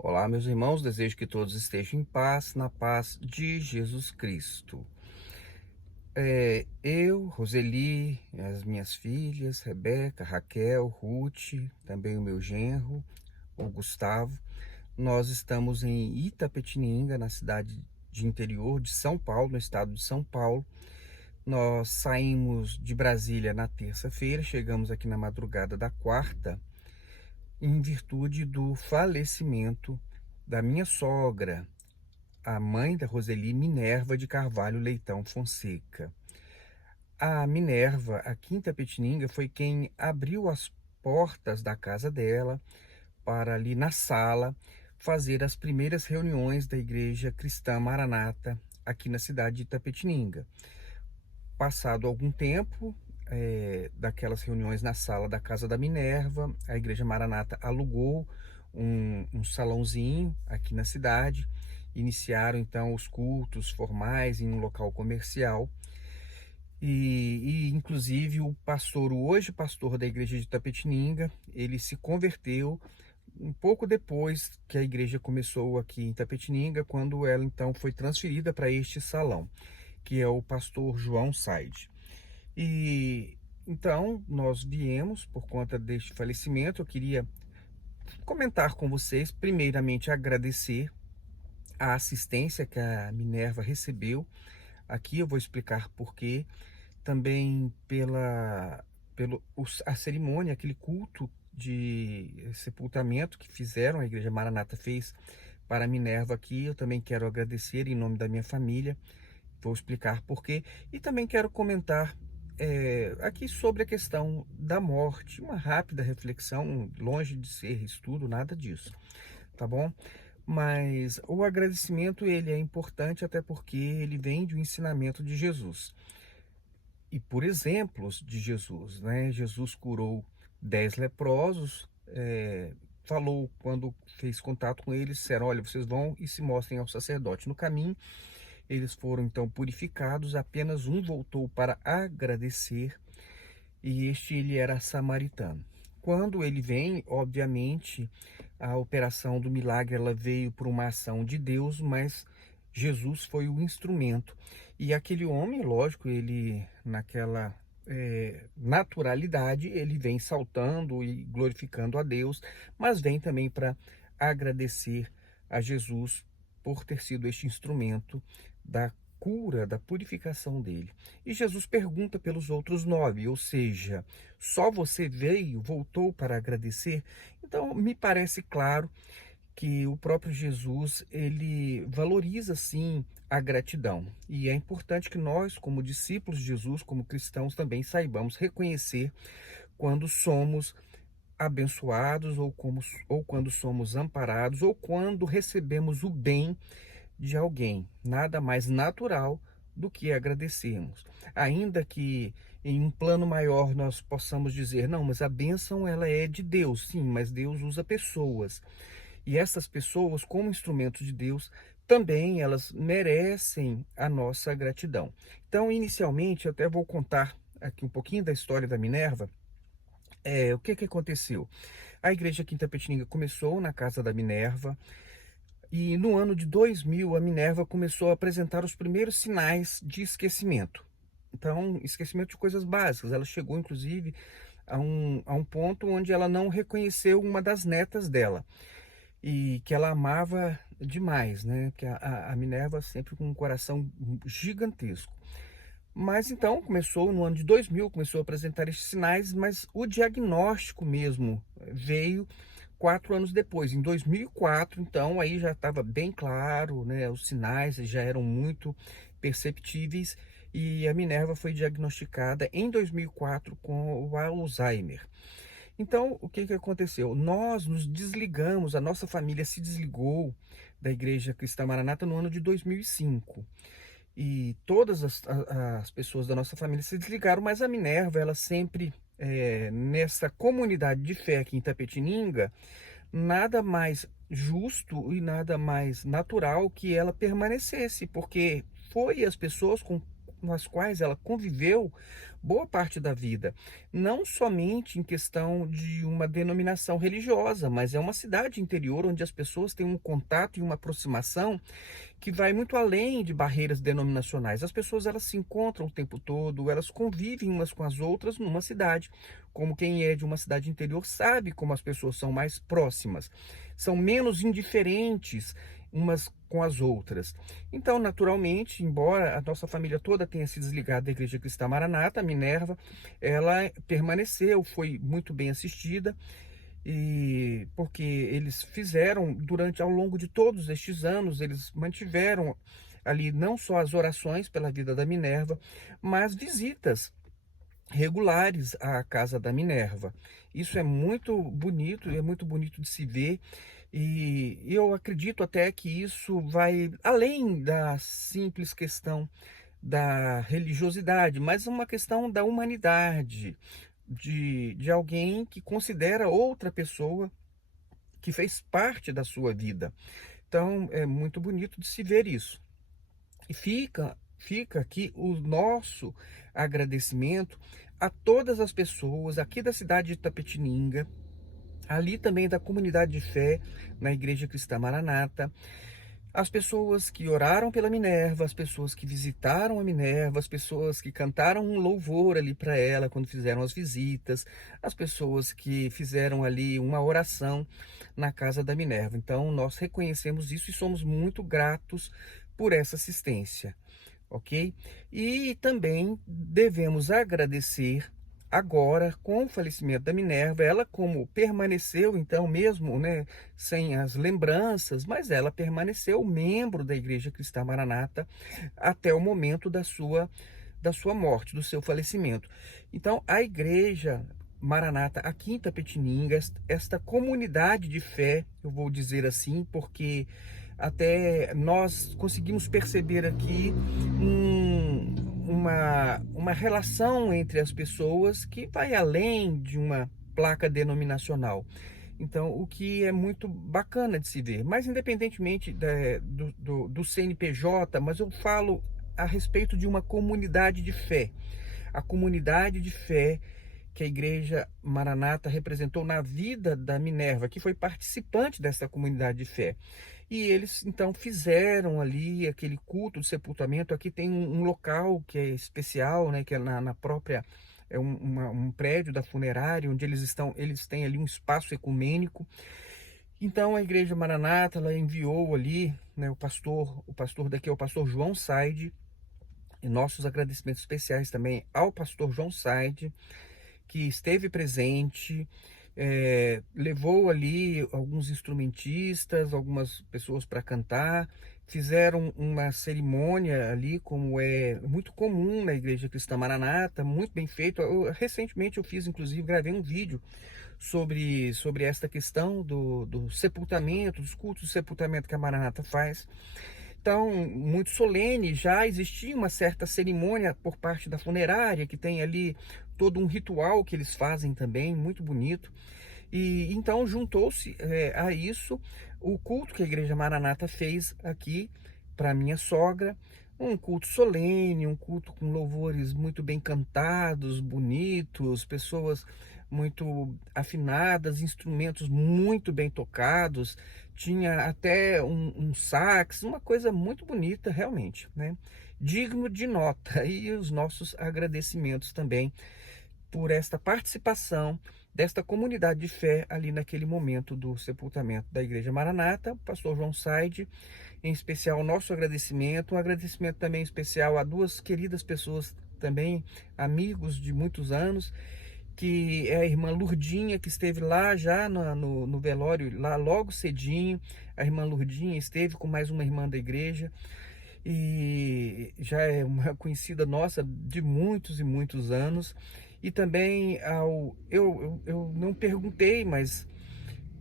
Olá, meus irmãos, desejo que todos estejam em paz, na paz de Jesus Cristo. Eu, Roseli, as minhas filhas, Rebeca, Raquel, Ruth, também o meu genro, o Gustavo, nós estamos em Itapetininga, na cidade de interior de São Paulo, no estado de São Paulo. Nós saímos de Brasília na terça-feira, chegamos aqui na madrugada da quarta, em virtude do falecimento da minha sogra, a mãe da Roseli, Minerva de Carvalho Leitão Fonseca. A Minerva, a Quinta Petininga, foi quem abriu as portas da casa dela para ali na sala fazer as primeiras reuniões da Igreja Cristã Maranata aqui na cidade de Itapetininga. Passado algum tempo daquelas reuniões na sala da casa da Minerva, a Igreja Maranata alugou um salãozinho aqui na cidade. Iniciaram então os cultos formais em um local comercial e inclusive o pastor, o hoje pastor da igreja de Itapetininga, ele se converteu um pouco depois que a igreja começou aqui em Itapetininga, quando ela então foi transferida para este salão, que é o pastor João Said. E então nós viemos por conta deste falecimento. Eu queria comentar com vocês, primeiramente agradecer a assistência que a Minerva recebeu. Aqui eu vou explicar por quê. Também a cerimônia, aquele culto de sepultamento que fizeram, a Igreja Maranata fez para a Minerva aqui. Eu também quero agradecer em nome da minha família. Vou explicar por quê. E também quero comentar aqui sobre a questão da morte. Uma rápida reflexão, longe de ser estudo, nada disso, tá bom? Mas o agradecimento, ele é importante até porque ele vem do ensinamento de Jesus. E por exemplos de Jesus, né? Jesus curou 10 leprosos, falou quando fez contato com eles, disseram, olha, vocês vão e se mostrem ao sacerdote. No caminho, eles foram então purificados, apenas um voltou para agradecer, e ele era samaritano. Quando ele vem, obviamente, a operação do milagre ela veio por uma ação de Deus, mas Jesus foi o instrumento. E aquele homem, lógico, ele naquela naturalidade, ele vem saltando e glorificando a Deus, mas vem também para agradecer a Jesus por ter sido este instrumento da cura, da purificação dele. E Jesus pergunta pelos outros 9, ou seja, só você veio, voltou para agradecer? Então, me parece claro que o próprio Jesus, ele valoriza, sim, a gratidão. E é importante que nós, como discípulos de Jesus, como cristãos, também saibamos reconhecer quando somos abençoados, ou quando somos amparados, ou quando recebemos o bem de alguém. Nada mais natural do que agradecermos. Ainda que em um plano maior nós possamos dizer, não, mas a bênção ela é de Deus, sim, mas Deus usa pessoas. E essas pessoas, como instrumentos de Deus, também elas merecem a nossa gratidão. Então, inicialmente, eu até vou contar aqui um pouquinho da história da Minerva. O que aconteceu? A igreja aqui em Itapetininga começou na casa da Minerva, e no ano de 2000, a Minerva começou a apresentar os primeiros sinais de esquecimento. Então, esquecimento de coisas básicas. Ela chegou, inclusive, a um ponto onde ela não reconheceu uma das netas dela, e que ela amava demais, né? Porque a Minerva sempre com um coração gigantesco. Mas então, começou no ano de 2000, começou a apresentar esses sinais, mas o diagnóstico mesmo veio 4 anos depois, em 2004. Então aí já estava bem claro, né? Os sinais já eram muito perceptíveis, e a Minerva foi diagnosticada em 2004 com o Alzheimer. Então, o que aconteceu? Nós nos desligamos, a nossa família se desligou da Igreja Cristã Maranata no ano de 2005. E todas as pessoas da nossa família se desligaram, mas a Minerva, ela sempre, nessa comunidade de fé aqui em Itapetininga, nada mais justo e nada mais natural que ela permanecesse, porque foi as pessoas as quais ela conviveu boa parte da vida, não somente em questão de uma denominação religiosa, mas é uma cidade interior onde as pessoas têm um contato e uma aproximação que vai muito além de barreiras denominacionais. As pessoas elas se encontram o tempo todo, elas convivem umas com as outras numa cidade. Como quem é de uma cidade interior sabe como as pessoas são mais próximas, são menos indiferentes umas com as outras. Então, naturalmente, embora a nossa família toda tenha se desligado da Igreja Cristã Maranata, a Minerva, ela permaneceu, foi muito bem assistida, e porque eles fizeram durante ao longo de todos estes anos, eles mantiveram ali não só as orações pela vida da Minerva, mas visitas regulares à casa da Minerva. Isso é muito bonito, é muito bonito de se ver, e eu acredito até que isso vai além da simples questão da religiosidade, mas uma questão da humanidade, de alguém que considera outra pessoa que fez parte da sua vida. Então, é muito bonito de se ver isso. E fica aqui o nosso agradecimento a todas as pessoas aqui da cidade de Itapetininga, ali também da comunidade de fé na Igreja Cristã Maranata, as pessoas que oraram pela Minerva, as pessoas que visitaram a Minerva, as pessoas que cantaram um louvor ali para ela quando fizeram as visitas, as pessoas que fizeram ali uma oração na casa da Minerva. Então, nós reconhecemos isso e somos muito gratos por essa assistência, ok? E também devemos agradecer agora, com o falecimento da Minerva, ela como permaneceu, então, mesmo, né, sem as lembranças, mas ela permaneceu membro da Igreja Cristã Maranata até o momento da sua morte, do seu falecimento. Então, a Igreja Maranata aqui em Itapetininga, esta comunidade de fé, eu vou dizer assim, porque até nós conseguimos perceber aqui uma relação entre as pessoas que vai além de uma placa denominacional. Então, o que é muito bacana de se ver. Mas, independentemente do CNPJ, mas eu falo a respeito de uma comunidade de fé. A comunidade de fé que a Igreja Maranata representou na vida da Minerva, que foi participante dessa comunidade de fé. E eles então fizeram ali aquele culto de sepultamento. Aqui tem um local que é especial, né, que é na própria um prédio da funerária, onde eles têm ali um espaço ecumênico. Então a Igreja Maranata ela enviou ali, né, o pastor daqui é o pastor João Saide, e nossos agradecimentos especiais também ao pastor João Saide, que esteve presente, levou ali alguns instrumentistas, algumas pessoas para cantar, fizeram uma cerimônia ali, como é muito comum na Igreja Cristã Maranata, muito bem feito. Recentemente eu fiz, inclusive, gravei um vídeo sobre esta questão do sepultamento, dos cultos de sepultamento que a Maranata faz. Então, muito solene, já existia uma certa cerimônia por parte da funerária, que tem ali todo um ritual que eles fazem também, muito bonito. E então juntou-se a isso o culto que a Igreja Maranata fez aqui para minha sogra, um culto solene, um culto com louvores muito bem cantados, bonitos, pessoas muito afinadas, instrumentos muito bem tocados, tinha até um sax, uma coisa muito bonita realmente, né? Digno de nota. E os nossos agradecimentos também por esta participação desta comunidade de fé ali naquele momento do sepultamento da Igreja Maranata, pastor João Saide, em especial nosso agradecimento, um agradecimento também especial a duas queridas pessoas também, amigos de muitos anos, que é a irmã Lurdinha, que esteve lá já no velório, lá logo cedinho. A irmã Lurdinha esteve com mais uma irmã da igreja, e já é uma conhecida nossa de muitos e muitos anos. E também eu não perguntei, mas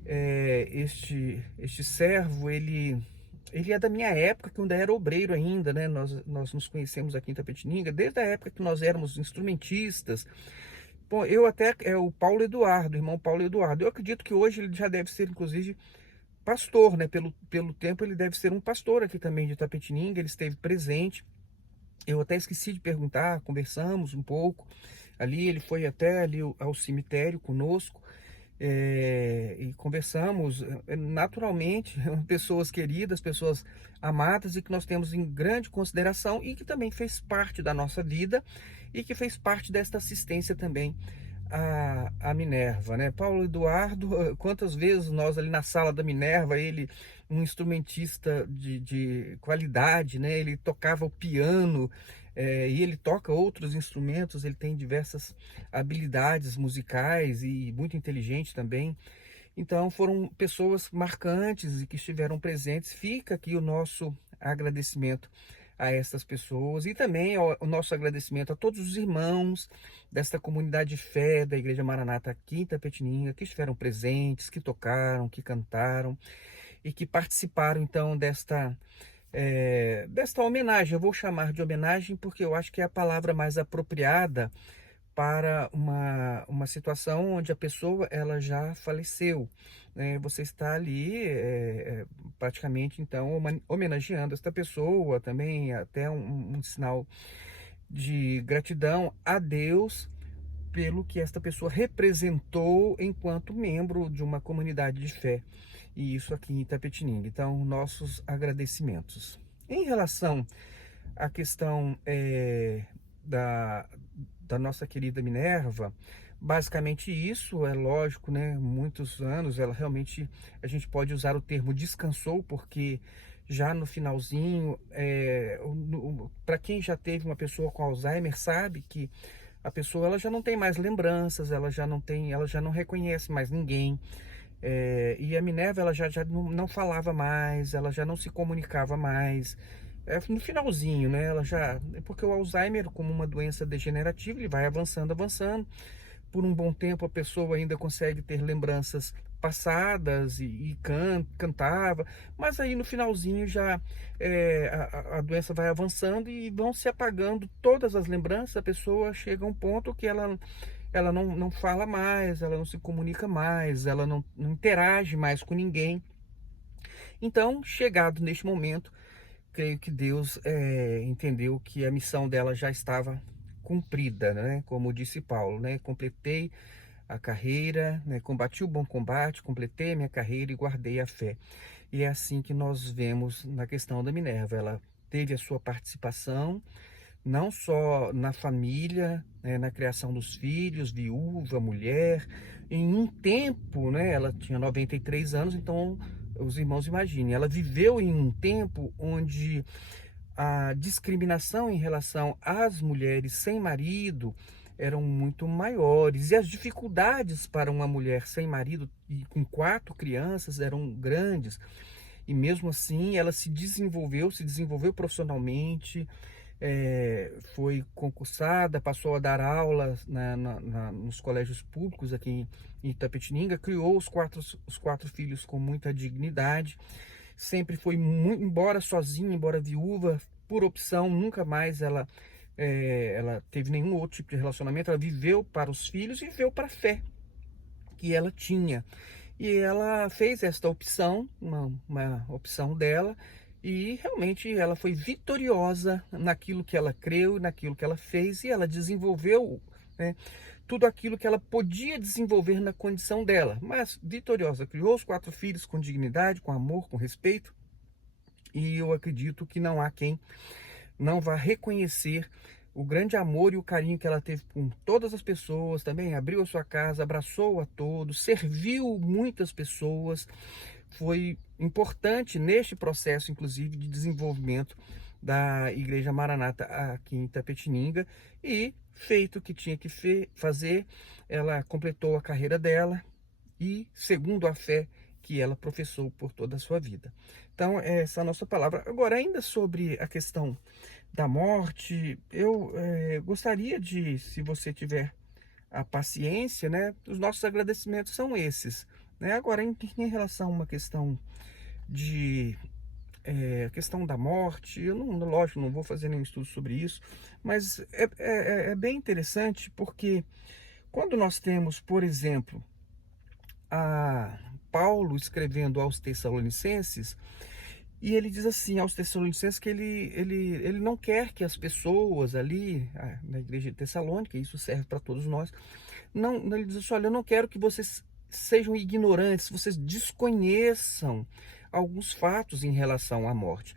este servo, ele é da minha época, que eu ainda era obreiro ainda, né? Nós nos conhecemos aqui em Itapetininga, desde a época que nós éramos instrumentistas. Bom, eu até, é o Paulo Eduardo, o irmão Paulo Eduardo. Eu acredito que hoje ele já deve ser, inclusive, pastor, né? Pelo tempo ele deve ser um pastor aqui também de Itapetininga, ele esteve presente Eu até esqueci de perguntar, conversamos um pouco ali, ele foi até ali ao cemitério conosco, e conversamos naturalmente, pessoas queridas, pessoas amadas e que nós temos em grande consideração e que também fez parte da nossa vida e que fez parte desta assistência também a Minerva, né? Paulo Eduardo, quantas vezes nós ali na sala da Minerva, ele, um instrumentista de qualidade, né? Ele tocava o piano, e ele toca outros instrumentos, ele tem diversas habilidades musicais e muito inteligente também. Então foram pessoas marcantes e que estiveram presentes. Fica aqui o nosso agradecimento a essas pessoas e também o nosso agradecimento a todos os irmãos desta comunidade de fé da Igreja Maranata aqui em Itapetininga, que estiveram presentes, que tocaram, que cantaram e que participaram então desta homenagem. Eu vou chamar de homenagem porque eu acho que é a palavra mais apropriada para uma situação onde a pessoa ela já faleceu, né? Você está ali praticamente então homenageando esta pessoa, também até um sinal de gratidão a Deus pelo que esta pessoa representou enquanto membro de uma comunidade de fé, e isso aqui em Itapetininga. Então, nossos agradecimentos. Em relação à questão da, da nossa querida Minerva, basicamente isso, é lógico, né? Muitos anos, ela realmente, a gente pode usar o termo descansou, porque já no finalzinho, para quem já teve uma pessoa com Alzheimer, sabe que a pessoa ela já não tem mais lembranças, ela já não reconhece mais ninguém. E a Minerva ela já não falava mais, ela já não se comunicava mais. No finalzinho, né? Ela já. Porque o Alzheimer, como uma doença degenerativa, ele vai avançando, avançando. Por um bom tempo a pessoa ainda consegue ter lembranças passadas e cantava, mas aí no finalzinho já a doença vai avançando e vão se apagando todas as lembranças. A pessoa chega a um ponto que ela não fala mais, ela não se comunica mais, ela não interage mais com ninguém. Então, chegado neste momento, creio que Deus entendeu que a missão dela já estava cumprida, né? Como disse Paulo, né? Completei a carreira, né? Combati o bom combate, completei a minha carreira e guardei a fé. E é assim que nós vemos na questão da Minerva. Ela teve a sua participação, não só na família, né? Na criação dos filhos, viúva, mulher. Em um tempo, né? Ela tinha 93 anos, então os irmãos imaginem, ela viveu em um tempo onde a discriminação em relação às mulheres sem marido eram muito maiores e as dificuldades para uma mulher sem marido e com 4 crianças eram grandes. E mesmo assim ela se desenvolveu profissionalmente, foi concursada, passou a dar aulas nos colégios públicos aqui em Itapetininga, criou os quatro filhos com muita dignidade, sempre foi muito, embora sozinha, embora viúva, por opção, nunca mais ela teve nenhum outro tipo de relacionamento, ela viveu para os filhos e viveu para a fé que ela tinha. E ela fez esta opção, uma opção dela, e realmente ela foi vitoriosa naquilo que ela creu, naquilo que ela fez, e ela desenvolveu, né, tudo aquilo que ela podia desenvolver na condição dela. Mas vitoriosa, criou os 4 filhos com dignidade, com amor, com respeito, e eu acredito que não há quem não vá reconhecer o grande amor e o carinho que ela teve com todas as pessoas, também abriu a sua casa, abraçou a todos, serviu muitas pessoas, foi importante neste processo, inclusive, de desenvolvimento da Igreja Maranata aqui em Itapetininga, e feito o que tinha que fazer, ela completou a carreira dela e segundo a fé que ela professou por toda a sua vida. Então, essa é a nossa palavra. Agora, ainda sobre a questão da morte, eu gostaria de, se você tiver a paciência, né, os nossos agradecimentos são esses, né? Agora, em relação a uma questão de questão da morte, eu não, lógico, não vou fazer nenhum estudo sobre isso, mas é bem interessante porque quando nós temos, por exemplo, a Paulo escrevendo aos Tessalonicenses, E ele diz assim aos Tessalonicenses que ele não quer que as pessoas ali, na igreja de Tessalônica, isso serve para todos nós, não, ele diz assim, olha, eu não quero que vocês sejam ignorantes, vocês desconheçam alguns fatos em relação à morte.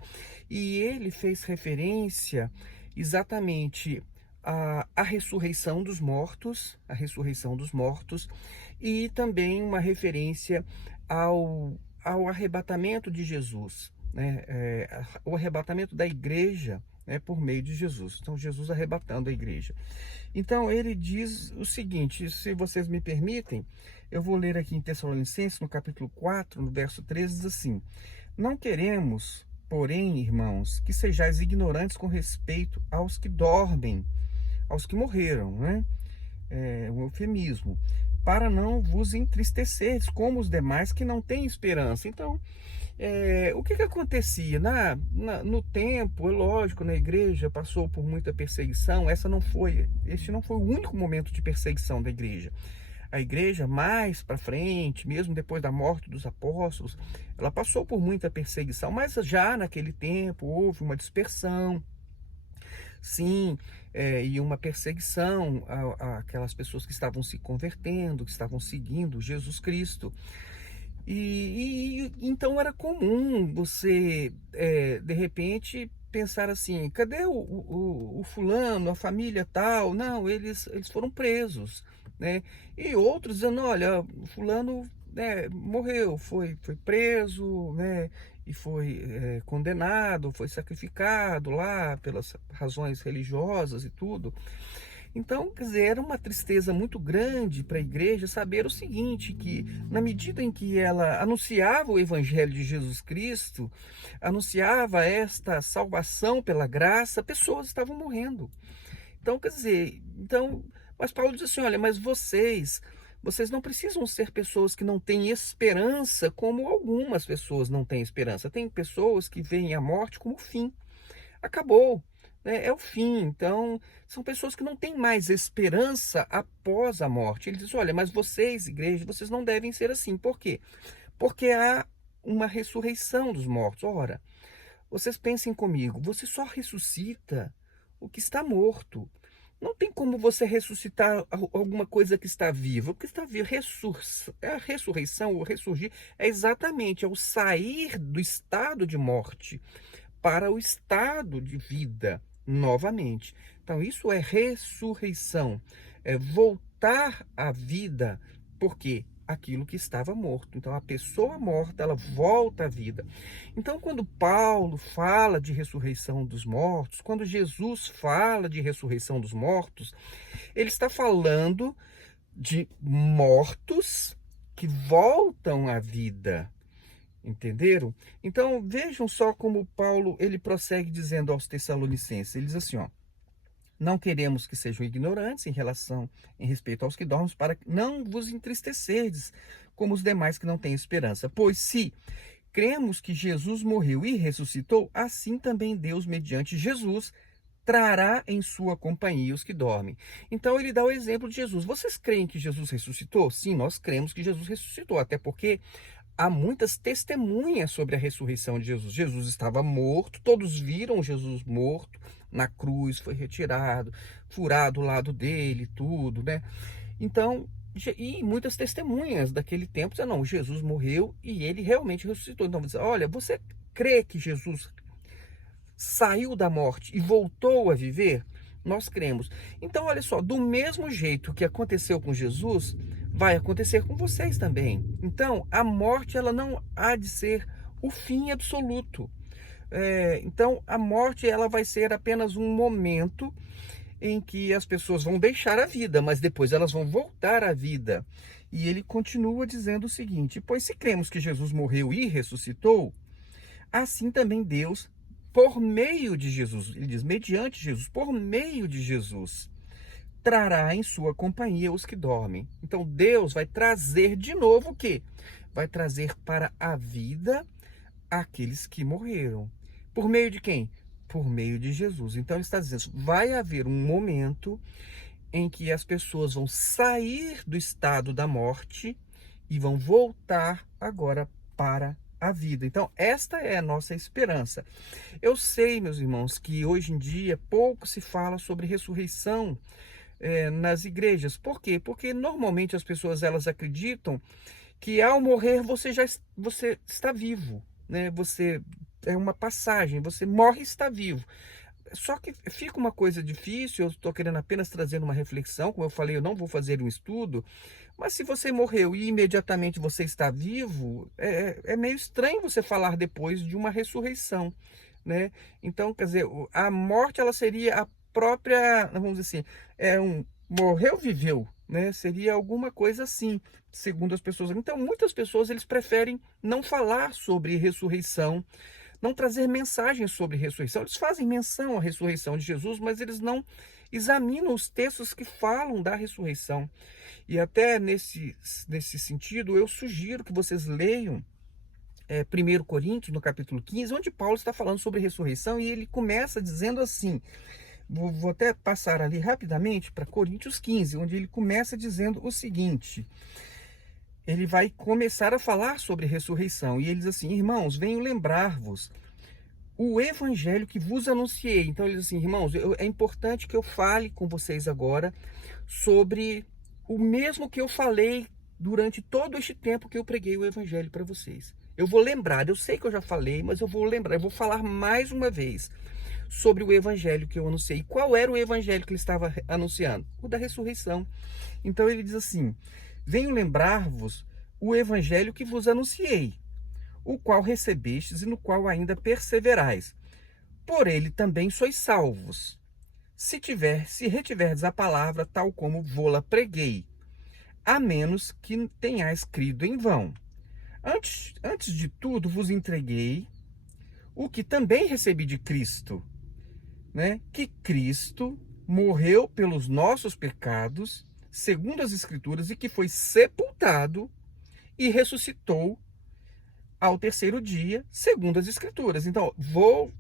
E ele fez referência exatamente à ressurreição dos mortos, a ressurreição dos mortos, e também uma referência ao arrebatamento de Jesus, né? O arrebatamento da igreja, né, por meio de Jesus. Então, Jesus arrebatando a igreja. Então, ele diz o seguinte, se vocês me permitem, eu vou ler aqui em Tessalonicenses, no capítulo 4, no verso 13, diz assim: não queremos, porém, irmãos, que sejais ignorantes com respeito aos que dormem, aos que morreram, né? Um eufemismo, para não vos entristeceres como os demais que não têm esperança. Então, o que acontecia? No tempo, é lógico, na igreja passou por muita perseguição. Este não foi o único momento de perseguição da igreja. A igreja, mais para frente, mesmo depois da morte dos apóstolos, ela passou por muita perseguição, mas já naquele tempo houve uma dispersão, sim, e uma perseguição àquelas pessoas que estavam se convertendo, que estavam seguindo Jesus Cristo. E então era comum você, de repente, pensar assim: cadê o fulano, a família tal? Não, eles foram presos, né? E outros dizendo: olha, fulano, né, morreu, foi preso, né? E foi condenado, foi sacrificado lá pelas razões religiosas e tudo. Então, quer dizer, era uma tristeza muito grande para a igreja saber o seguinte, que na medida em que ela anunciava o evangelho de Jesus Cristo, anunciava esta salvação pela graça, pessoas estavam morrendo. Então, quer dizer, mas Paulo diz assim, olha, mas vocês não precisam ser pessoas que não têm esperança, como algumas pessoas não têm esperança. Tem pessoas que veem a morte como fim. Acabou, né? É o fim. Então, são pessoas que não têm mais esperança após a morte. Ele diz, olha, mas vocês, igreja, vocês não devem ser assim. Por quê? Porque há uma ressurreição dos mortos. Ora, vocês pensem comigo, você só ressuscita o que está morto. Não tem como você ressuscitar alguma coisa que está viva. O que está vivo, a ressurreição, o ressurgir, é o sair do estado de morte para o estado de vida novamente. Então, isso é ressurreição, é voltar à vida, porque aquilo que estava morto. Então, a pessoa morta, ela volta à vida. Então, quando Paulo fala de ressurreição dos mortos, quando Jesus fala de ressurreição dos mortos, ele está falando de mortos que voltam à vida. Entenderam? Então vejam só como Paulo ele prossegue dizendo aos Tessalonicenses. Ele diz assim, ó: não queremos que sejam ignorantes em respeito aos que dormem, para não vos entristecerdes como os demais que não têm esperança. Pois se cremos que Jesus morreu e ressuscitou, assim também Deus, mediante Jesus, trará em sua companhia os que dormem. Então ele dá o exemplo de Jesus. Vocês creem que Jesus ressuscitou? Sim, nós cremos que Jesus ressuscitou, até porque há muitas testemunhas sobre a ressurreição de Jesus. Jesus estava morto, todos viram Jesus morto na cruz, foi retirado, furado o lado dele, tudo, né? Então, e muitas testemunhas daquele tempo dizem, não, Jesus morreu e ele realmente ressuscitou. Então, olha, você crê que Jesus saiu da morte e voltou a viver? Nós cremos. Então, olha só, do mesmo jeito que aconteceu com Jesus, vai acontecer com vocês também. Então, a morte, ela não há de ser o fim absoluto. Então, a morte, ela vai ser apenas um momento em que as pessoas vão deixar a vida, mas depois elas vão voltar à vida. E ele continua dizendo o seguinte: pois se cremos que Jesus morreu e ressuscitou, assim também Deus, por meio de Jesus, ele diz, mediante Jesus, por meio de Jesus, trará em sua companhia os que dormem. Então Deus vai trazer de novo o quê? Vai trazer para a vida aqueles que morreram. Por meio de quem? Por meio de Jesus. Então ele está dizendo, vai haver um momento em que as pessoas vão sair do estado da morte e vão voltar agora para a vida. Então, esta é a nossa esperança. Eu sei, meus irmãos, que hoje em dia pouco se fala sobre ressurreição nas igrejas. Por quê? Porque normalmente as pessoas elas acreditam que ao morrer você está vivo, né? Você é uma passagem, você morre e está vivo. Só que fica uma coisa difícil, eu estou querendo apenas trazer uma reflexão, como eu falei, eu não vou fazer um estudo, mas se você morreu e imediatamente você está vivo, é meio estranho você falar depois de uma ressurreição, né? Então, quer dizer, a morte ela seria a própria, vamos dizer assim, morreu, viveu, né? Seria alguma coisa assim, segundo as pessoas. Então, muitas pessoas eles preferem não falar sobre ressurreição, não trazer mensagens sobre ressurreição. Eles fazem menção à ressurreição de Jesus, mas eles não examinam os textos que falam da ressurreição. E até nesse sentido, eu sugiro que vocês leiam 1 Coríntios, no capítulo 15, onde Paulo está falando sobre ressurreição, e ele começa dizendo assim, vou até passar ali rapidamente para Coríntios 15, onde ele começa dizendo o seguinte: ele vai começar a falar sobre ressurreição, e ele diz assim: irmãos, venho lembrar-vos o evangelho que vos anunciei. Então ele diz assim: irmãos, é importante que eu fale com vocês agora sobre o mesmo que eu falei durante todo este tempo que eu preguei o evangelho para vocês. Eu vou lembrar, eu sei que eu já falei, mas eu vou lembrar, eu vou falar mais uma vez sobre o evangelho que eu anunciei. Qual era o evangelho que ele estava anunciando? O da ressurreição. Então ele diz assim: venho lembrar-vos o evangelho que vos anunciei, o qual recebestes e no qual ainda perseverais. Por ele também sois salvos, se retiverdes a palavra tal como vô-la preguei, a menos que tenhais crido em vão. Antes de tudo vos entreguei o que também recebi de Cristo, né? Que Cristo morreu pelos nossos pecados, segundo as Escrituras, e que foi sepultado e ressuscitou ao terceiro dia, segundo as Escrituras. Então, vou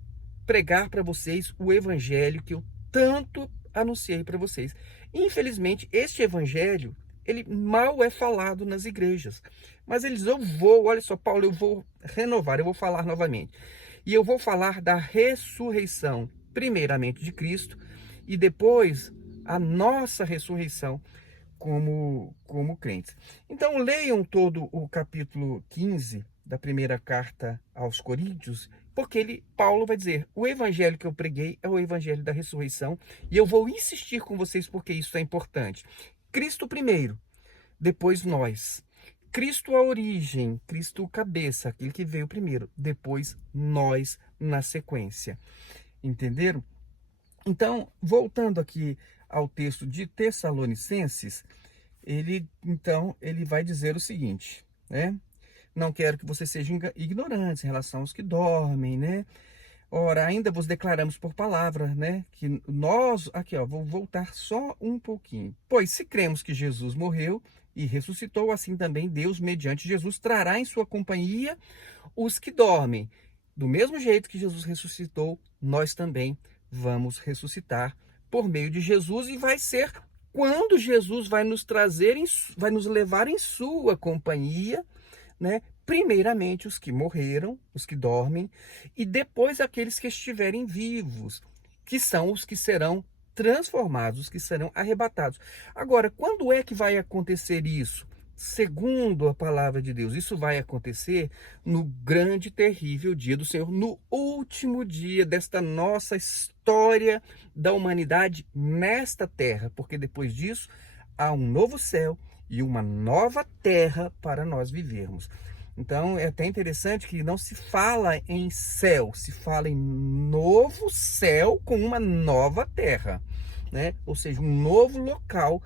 pregar para vocês o evangelho que eu tanto anunciei para vocês. Infelizmente, este evangelho, ele mal é falado nas igrejas. Mas eles, olha só, Paulo, eu vou renovar, eu vou falar novamente. E eu vou falar da ressurreição, primeiramente de Cristo, e depois a nossa ressurreição como crentes. Então, leiam todo o capítulo 15 da primeira carta aos Coríntios, porque Paulo vai dizer: o evangelho que eu preguei é o evangelho da ressurreição, e eu vou insistir com vocês porque isso é importante. Cristo primeiro, depois nós. Cristo a origem, Cristo cabeça, aquele que veio primeiro, depois nós na sequência. Entenderam? Então, voltando aqui ao texto de Tessalonicenses, ele vai dizer o seguinte, né? Não quero que vocês sejam ignorantes em relação aos que dormem, né? Ora, ainda vos declaramos por palavra, né? Que nós, aqui ó, vou voltar só um pouquinho. Pois se cremos que Jesus morreu e ressuscitou, assim também Deus, mediante Jesus, trará em sua companhia os que dormem. Do mesmo jeito que Jesus ressuscitou, nós também vamos ressuscitar por meio de Jesus, e vai ser quando Jesus vai nos trazer, vai nos levar em sua companhia, né? Primeiramente os que morreram, os que dormem, e depois aqueles que estiverem vivos, que são os que serão transformados, os que serão arrebatados. Agora, quando é que vai acontecer isso? Segundo a palavra de Deus, isso vai acontecer no grande e terrível dia do Senhor, no último dia desta nossa história da humanidade nesta terra, porque depois disso há um novo céu e uma nova terra para nós vivermos. Então é até interessante que não se fala em céu, se fala em novo céu com uma nova terra, né? Ou seja, um novo local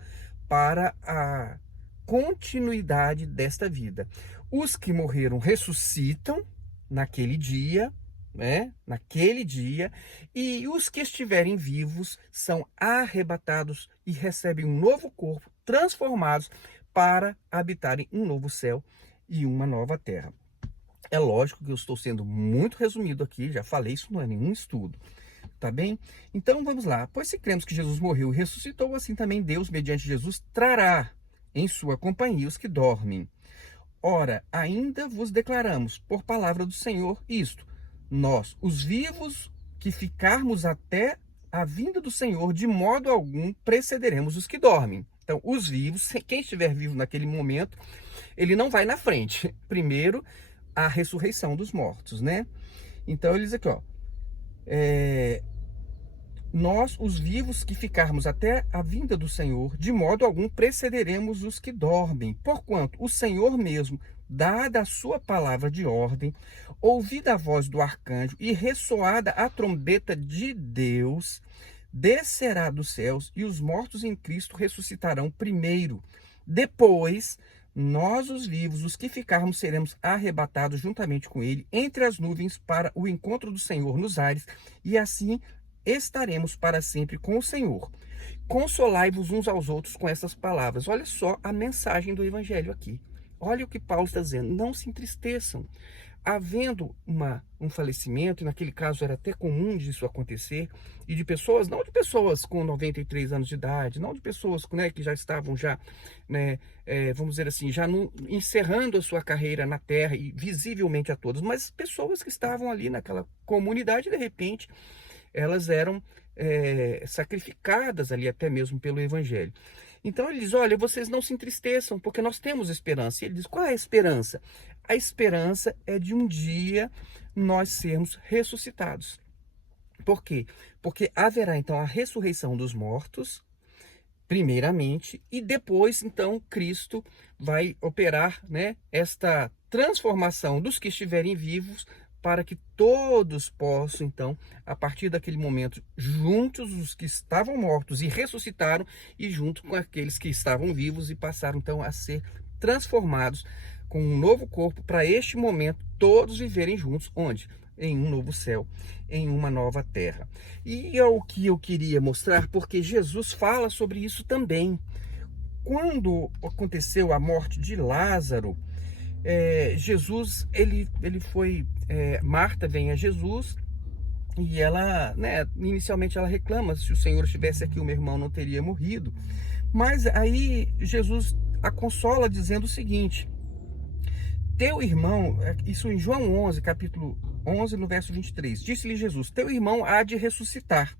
para a continuidade desta vida. Os que morreram ressuscitam naquele dia, né? Naquele dia, e os que estiverem vivos são arrebatados e recebem um novo corpo, transformados para habitarem um novo céu e uma nova terra. É lógico que eu estou sendo muito resumido aqui, já falei, isso não é nenhum estudo. Tá bem? Então vamos lá. Pois se cremos que Jesus morreu e ressuscitou, assim também Deus, mediante Jesus, trará em sua companhia os que dormem. Ora, ainda vos declaramos, por palavra do Senhor, isto: nós, os vivos, que ficarmos até a vinda do Senhor, de modo algum precederemos os que dormem. Então, os vivos, quem estiver vivo naquele momento, ele não vai na frente. Primeiro, a ressurreição dos mortos, né? Então, ele diz aqui, ó, nós, os vivos, que ficarmos até a vinda do Senhor, de modo algum precederemos os que dormem. Porquanto o Senhor mesmo, dada a sua palavra de ordem, ouvida a voz do arcanjo e ressoada a trombeta de Deus, descerá dos céus, e os mortos em Cristo ressuscitarão primeiro. Depois, nós, os vivos, os que ficarmos, seremos arrebatados juntamente com ele entre as nuvens para o encontro do Senhor nos ares, e assim estaremos para sempre com o Senhor. Consolai-vos uns aos outros com essas palavras. Olha só a mensagem do Evangelho aqui. Olha o que Paulo está dizendo. Não se entristeçam. Havendo um falecimento, e naquele caso era até comum disso acontecer, e de pessoas, não de pessoas com 93 anos de idade, não de pessoas, né, que já estavam né, vamos dizer assim, encerrando a sua carreira na terra e visivelmente a todos, mas pessoas que estavam ali naquela comunidade, de repente, elas eram sacrificadas ali até mesmo pelo Evangelho. Então ele diz, olha, vocês não se entristeçam, porque nós temos esperança. E ele diz, qual é a esperança? A esperança é de um dia nós sermos ressuscitados. Por quê? Porque haverá então a ressurreição dos mortos, primeiramente, e depois então Cristo vai operar, né, esta transformação dos que estiverem vivos, para que todos possam, então, a partir daquele momento, juntos os que estavam mortos e ressuscitaram, e junto com aqueles que estavam vivos e passaram, então, a ser transformados com um novo corpo, para este momento todos viverem juntos, onde? Em um novo céu, em uma nova terra. E é o que eu queria mostrar, porque Jesus fala sobre isso também. Quando aconteceu a morte de Lázaro, Jesus, ele foi, Marta vem a Jesus e ela, né, inicialmente ela reclama, se o Senhor estivesse aqui o meu irmão não teria morrido, mas aí Jesus a consola dizendo o seguinte, teu irmão, isso em João 11, capítulo 11, no verso 23, disse-lhe Jesus, teu irmão há de ressuscitar.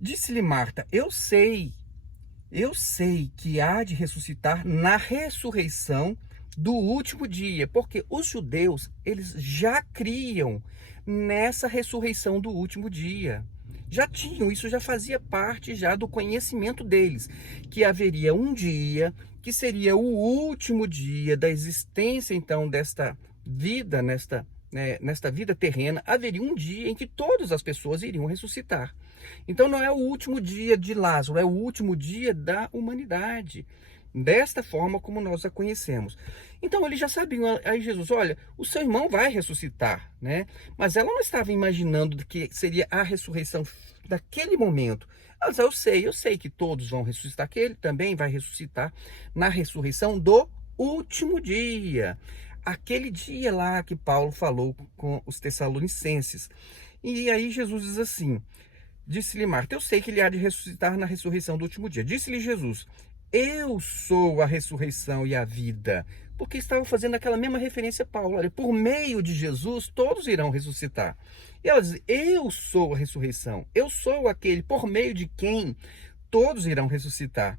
Disse-lhe Marta, eu sei que há de ressuscitar na ressurreição do último dia, porque os judeus, eles já criam nessa ressurreição do último dia. Já tinham, isso já fazia parte já do conhecimento deles, que haveria um dia que seria o último dia da existência, então, desta vida, nesta vida terrena, haveria um dia em que todas as pessoas iriam ressuscitar. Então não é o último dia de Lázaro, é o último dia da humanidade, desta forma como nós a conhecemos. Então eles já sabiam, aí Jesus, olha, o seu irmão vai ressuscitar, né? Mas ela não estava imaginando que seria a ressurreição daquele momento. Ela diz, eu sei que todos vão ressuscitar, que ele também vai ressuscitar na ressurreição do último dia. Aquele dia lá que Paulo falou com os Tessalonicenses. E aí Jesus diz assim, disse-lhe Marta, eu sei que ele há de ressuscitar na ressurreição do último dia. Disse-lhe Jesus, eu sou a ressurreição e a vida. Porque estava fazendo aquela mesma referência a Paulo. Olha, por meio de Jesus, todos irão ressuscitar. E ela diz, eu sou a ressurreição. Eu sou aquele por meio de quem todos irão ressuscitar.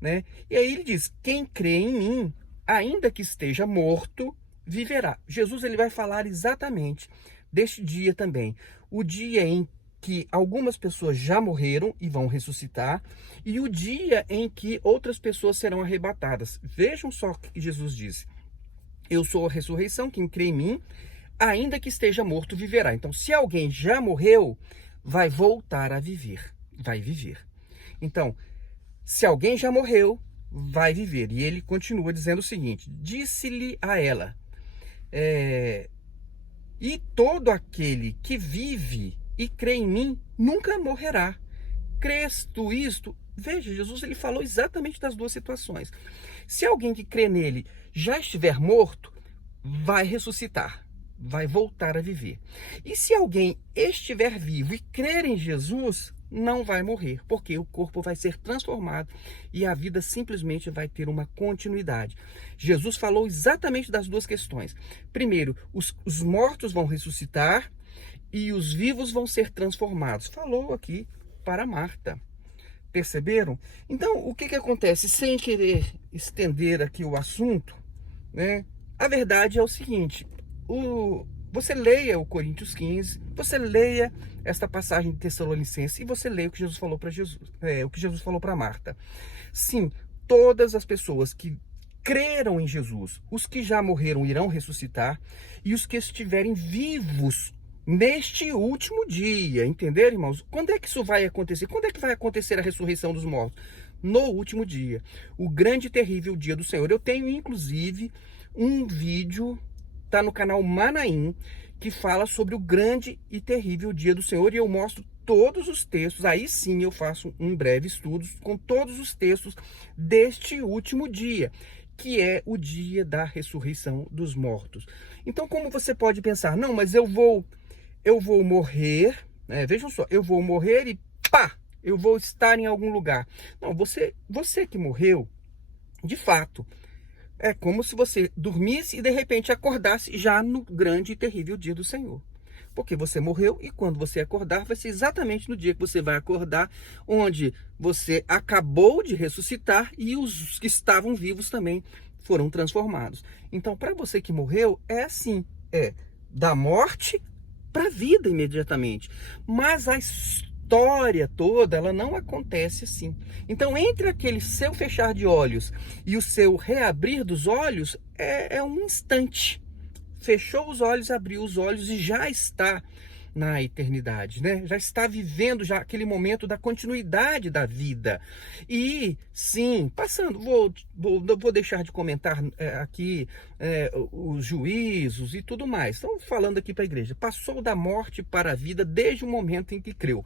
Né? E aí ele diz, quem crê em mim, ainda que esteja morto, viverá. Jesus ele vai falar exatamente deste dia também. O dia em que algumas pessoas já morreram e vão ressuscitar, e o dia em que outras pessoas serão arrebatadas. Vejam só o que Jesus disse. Eu sou a ressurreição, quem crê em mim, ainda que esteja morto, viverá. Então, se alguém já morreu, vai voltar a viver. Vai viver. Então, se alguém já morreu, vai viver. E ele continua dizendo o seguinte, disse-lhe a ela, e todo aquele que vive e crê em mim, nunca morrerá. Crês tu isto? Veja, Jesus ele falou exatamente das duas situações. Se alguém que crê nele já estiver morto, vai ressuscitar, vai voltar a viver. E se alguém estiver vivo e crer em Jesus, não vai morrer, porque o corpo vai ser transformado e a vida simplesmente vai ter uma continuidade. Jesus falou exatamente das duas questões. Primeiro, os mortos vão ressuscitar e os vivos vão ser transformados. Falou aqui para Marta. Perceberam? Então, o que acontece? Sem querer estender aqui o assunto, né? A verdade é o seguinte: você leia o Coríntios 15, você leia esta passagem de Tessalonicenses e você leia o que Jesus falou para o que Jesus falou para Marta. Sim, todas as pessoas que creram em Jesus, os que já morreram irão ressuscitar e os que estiverem vivos neste último dia, entenderam, irmãos? Quando é que isso vai acontecer? Quando é que vai acontecer a ressurreição dos mortos? No último dia, o grande e terrível dia do Senhor. Eu tenho, inclusive, um vídeo, tá no canal Manaim, que fala sobre o grande e terrível dia do Senhor, e eu mostro todos os textos. Aí sim eu faço um breve estudo com todos os textos deste último dia, que é o dia da ressurreição dos mortos. Então, como você pode pensar, não, mas eu vou morrer, né? Vejam só, eu vou morrer e pá, eu vou estar em algum lugar. Não, você que morreu, de fato, é como se você dormisse e de repente acordasse já no grande e terrível dia do Senhor. Porque você morreu e quando você acordar, vai ser exatamente no dia que você vai acordar, onde você acabou de ressuscitar e os que estavam vivos também foram transformados. Então, para você que morreu, é assim, é da morte para a vida imediatamente. Mas a história toda, ela não acontece assim. Então, entre aquele seu fechar de olhos e o seu reabrir dos olhos, é um instante. Fechou os olhos, abriu os olhos e já está na eternidade, né? Já está vivendo já aquele momento da continuidade da vida. E sim, passando, vou deixar de comentar aqui os juízos e tudo mais. Estão falando aqui para a igreja. Passou da morte para a vida desde o momento em que creu.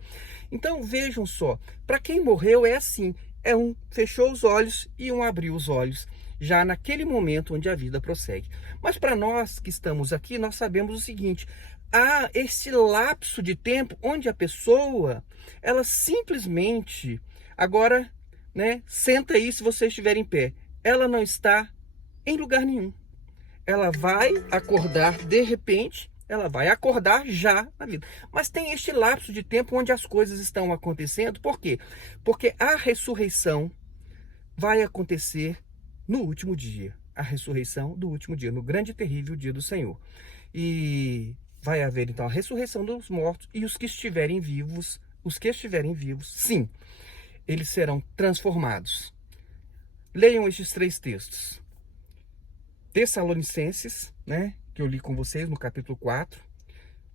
Então vejam só, para quem morreu é assim, é um fechou os olhos e um abriu os olhos, já naquele momento onde a vida prossegue. Mas para nós que estamos aqui, nós sabemos o seguinte: há esse lapso de tempo onde a pessoa, ela simplesmente, agora, né, senta aí se você estiver em pé, ela não está em lugar nenhum. Ela vai acordar de repente, ela vai acordar já na vida. Mas tem este lapso de tempo onde as coisas estão acontecendo. Por quê? Porque a ressurreição vai acontecer no último dia. A ressurreição do último dia, no grande e terrível dia do Senhor. E vai haver então a ressurreição dos mortos e os que estiverem vivos, sim, eles serão transformados. Leiam estes 3 textos. Tessalonicenses, né, que eu li com vocês no capítulo 4.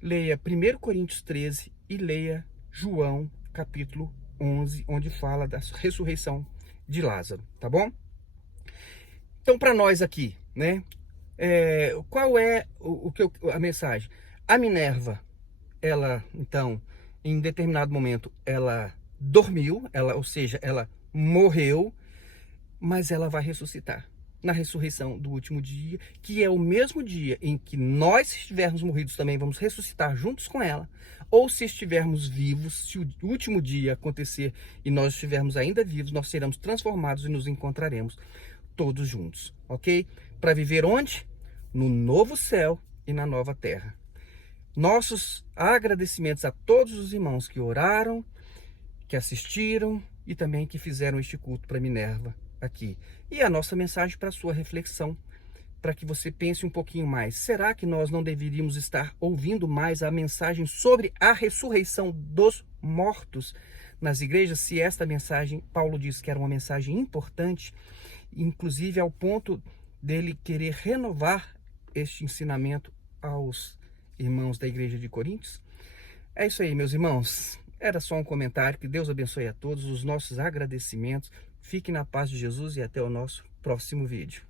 Leia 1 Coríntios 13 e leia João capítulo 11, onde fala da ressurreição de Lázaro, tá bom? Então, para nós aqui, né, qual é a mensagem? A Minerva, ela, então, em determinado momento, ela dormiu, ou seja, ela morreu, mas ela vai ressuscitar na ressurreição do último dia, que é o mesmo dia em que nós, se estivermos morridos, também vamos ressuscitar juntos com ela, ou se estivermos vivos, se o último dia acontecer e nós estivermos ainda vivos, nós seremos transformados e nos encontraremos todos juntos, ok? Para viver onde? No novo céu e na nova terra. Nossos agradecimentos a todos os irmãos que oraram, que assistiram e também que fizeram este culto para Minerva aqui. E a nossa mensagem para a sua reflexão, para que você pense um pouquinho mais. Será que nós não deveríamos estar ouvindo mais a mensagem sobre a ressurreição dos mortos nas igrejas? Se esta mensagem, Paulo diz que era uma mensagem importante, inclusive ao ponto dele querer renovar este ensinamento aos irmãos da igreja de Coríntios. É isso aí, meus irmãos. Era só um comentário. Que Deus abençoe a todos. Os nossos agradecimentos. Fiquem na paz de Jesus e até o nosso próximo vídeo.